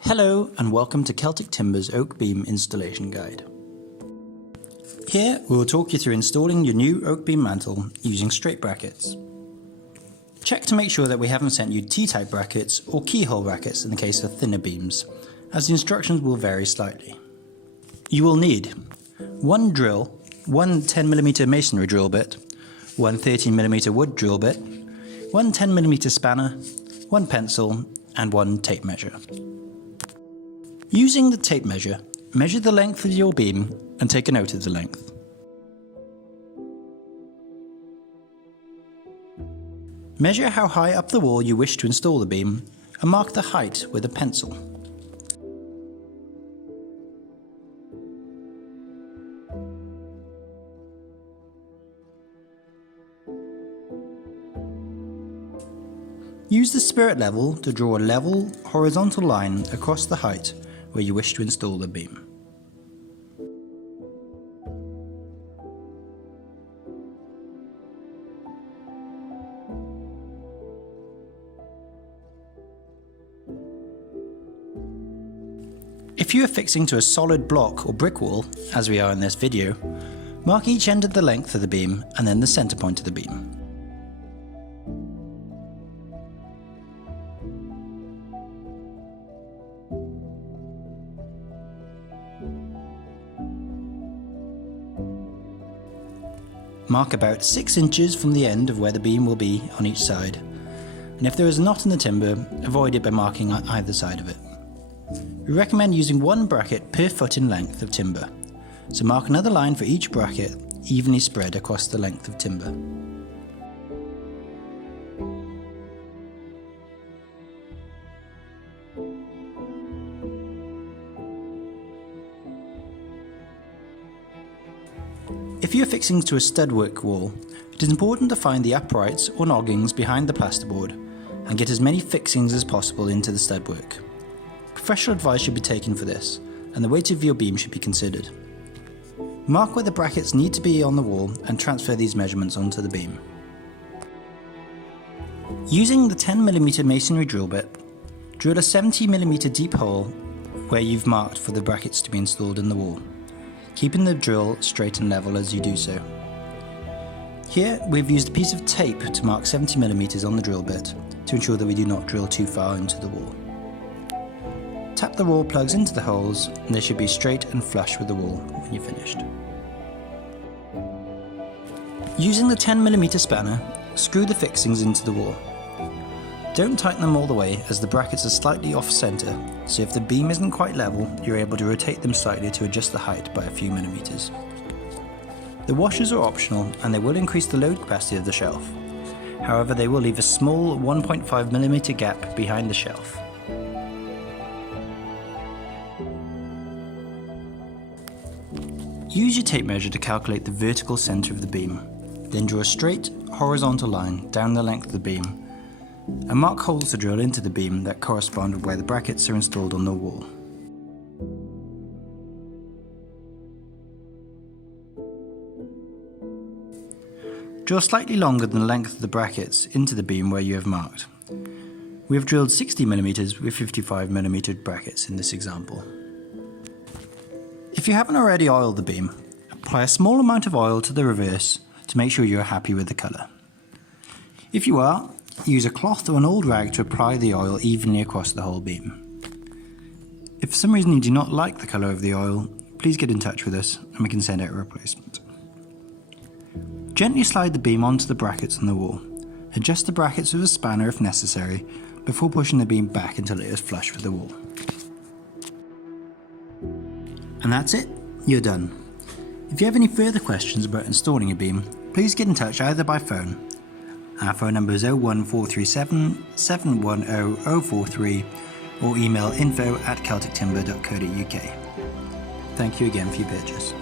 Hello and welcome to Celtic Timber's Oak Beam Installation Guide. Here we will talk you through installing your new oak beam mantle using straight brackets. Check to make sure that we haven't sent you T-type brackets or keyhole brackets in the case of thinner beams, as the instructions will vary slightly. You will need one drill, one 10mm masonry drill bit, one 13mm wood drill bit, one 10mm spanner, one pencil and one tape measure. Using the tape measure, measure the length of your beam and take a note of the length. Measure how high up the wall you wish to install the beam and mark the height with a pencil. Use the spirit level to draw a level, horizontal line across the height where you wish to install the beam. If you are fixing to a solid block or brick wall, as we are in this video, mark each end of the length of the beam and then the centre point of the beam. Mark about 6 inches from the end of where the beam will be on each side, and if there is a knot in the timber, avoid it by marking either side of it. We recommend using one bracket per foot in length of timber, so mark another line for each bracket evenly spread across the length of timber. If you are fixing to a studwork wall, it is important to find the uprights or noggings behind the plasterboard and get as many fixings as possible into the studwork. Professional advice should be taken for this, and the weight of your beam should be considered. Mark where the brackets need to be on the wall and transfer these measurements onto the beam. Using the 10mm masonry drill bit, drill a 70mm deep hole where you've marked for the brackets to be installed in the wall, keeping the drill straight and level as you do so. Here we've used a piece of tape to mark 70mm on the drill bit to ensure that we do not drill too far into the wall. Tap the raw plugs into the holes and they should be straight and flush with the wall when you're finished. Using the 10mm spanner, screw the fixings into the wall. Don't tighten them all the way as the brackets are slightly off centre, so if the beam isn't quite level, you're able to rotate them slightly to adjust the height by a few millimetres. The washers are optional and they will increase the load capacity of the shelf. However, they will leave a small 1.5mm gap behind the shelf. Use your tape measure to calculate the vertical centre of the beam. Then draw a straight, horizontal line down the length of the beam and mark holes to drill into the beam that correspond with where the brackets are installed on the wall. Drill slightly longer than the length of the brackets into the beam where you have marked. We have drilled 60mm with 55mm brackets in this example. If you haven't already oiled the beam, apply a small amount of oil to the reverse to make sure you are happy with the colour. If you are, use a cloth or an old rag to apply the oil evenly across the whole beam. If for some reason you do not like the colour of the oil, please get in touch with us and we can send out a replacement. Gently slide the beam onto the brackets on the wall. Adjust the brackets with a spanner if necessary before pushing the beam back until it is flush with the wall. And that's it, you're done. If you have any further questions about installing a beam, please get in touch either by phone. Our phone number is 01437 710 043 or email info@celtictimber.co.uk. Thank you again for your purchase.